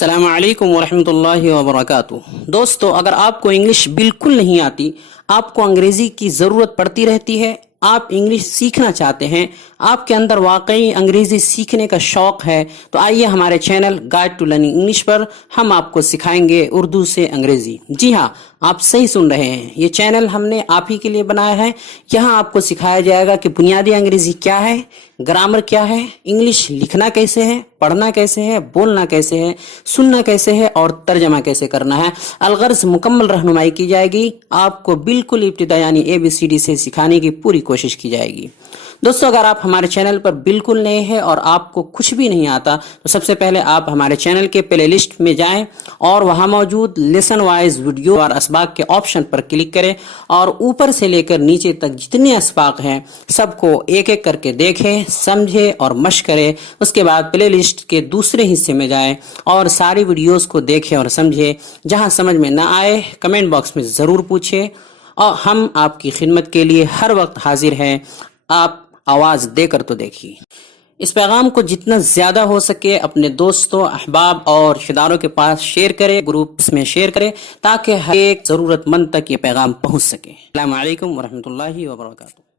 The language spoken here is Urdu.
السلام علیکم ورحمۃ اللہ وبرکاتہ۔ دوستو، اگر آپ کو انگلش بالکل نہیں آتی، آپ کو انگریزی کی ضرورت پڑتی رہتی ہے، آپ انگلش سیکھنا چاہتے ہیں، آپ کے اندر واقعی انگریزی سیکھنے کا شوق ہے، تو آئیے ہمارے channel guide to learning English پر ہم آپ کو سکھائیں گے اردو سے انگریزی۔ جی ہاں، آپ صحیح سن رہے ہیں، یہ چینل ہم نے آپ ہی کے لیے بنایا ہے۔ یہاں آپ کو سکھایا جائے گا کہ بنیادی انگریزی کیا ہے، گرامر کیا ہے، انگلش لکھنا کیسے ہے، پڑھنا کیسے ہے، بولنا کیسے ہے، سننا کیسے ہے اور ترجمہ کیسے کرنا ہے۔ الغرض مکمل رہنمائی کی جائے گی، آپ کو بالکل ابتدا یعنی ABCD سے سکھانے کی پوری کوشش کی جائے گی۔ دوستو، اگر آپ ہمارے چینل پر بالکل نئے ہیں اور آپ کو کچھ بھی نہیں آتا تو سب سے پہلے آپ ہمارے چینل کے پلے لسٹ میں جائیں اور وہاں موجود لیسن وائز ویڈیو اور اسباق کے آپشن پر کلک کریں اور اوپر سے لے کر نیچے تک جتنے اسباق ہیں سب کو ایک ایک کر کے دیکھیں، سمجھیں اور مشق کریں۔ اس کے بعد پلے لسٹ کے دوسرے حصے میں جائیں اور ساری ویڈیوز کو دیکھیں اور سمجھیں۔ جہاں سمجھ میں نہ آئے کمنٹ باکس میں ضرور پوچھیں اور ہم آپ کی خدمت کے لیے ہر وقت حاضر ہیں۔ آپ آواز دے کر تو دیکھیے۔ اس پیغام کو جتنا زیادہ ہو سکے اپنے دوستوں، احباب اور رشتہ داروں کے پاس شیئر کریں، گروپس میں شیئر کریں تاکہ ہر ایک ضرورت مند تک یہ پیغام پہنچ سکے۔ السلام علیکم ورحمۃ اللہ وبرکاتہ۔